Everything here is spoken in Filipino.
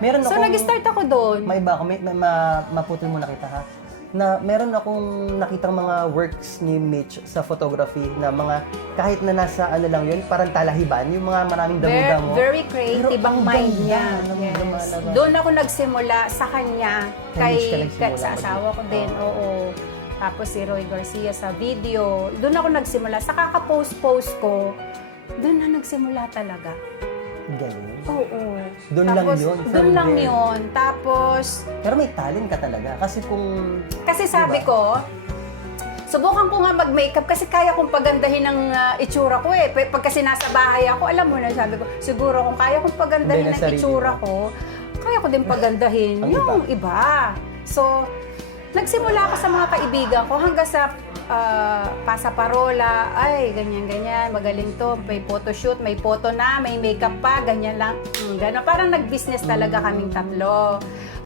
Meron So, akong, nag-start ako doon. may iba ako, maputol muna kita ha. Na meron akong nakitang mga works ni Mitch sa photography na mga kahit na nasa ano lang yun, parang talahiban, yung mga maraming damo-damo. Very creative Pero ang ang mind ganda, niya. alam mo, Yes. lumalabas. Doon ako nagsimula sa kanya, Kay Mitch ka nagsimula sa asawa ko din, oo. Tapos si Roy Garcia sa video. Doon ako nagsimula. Sa kaka-post-post ko, doon na nagsimula talaga. Galing. Oo. Doon lang yun, from Doon lang there. yun. Tapos, Pero may talent ka talaga. Kasi kung... kasi sabi Diba? ko, subukan ko nga mag-makeup kasi kaya kong pagandahin ang itsura ko eh. Pag kasi nasa bahay ako, alam mo na, sabi ko, siguro kung kaya kong pagandahin Hindi, ang sarili itsura mo. ko, kaya ko din pagandahin Ang yung iba. So, nagsimula ako sa mga kaibigan ko hanggang sa pasaparola, ay, ganyan-ganyan, magaling to, may photoshoot, may photo na, may makeup pa, ganyan lang. Gano'n. Parang nag-business talaga kaming tatlo.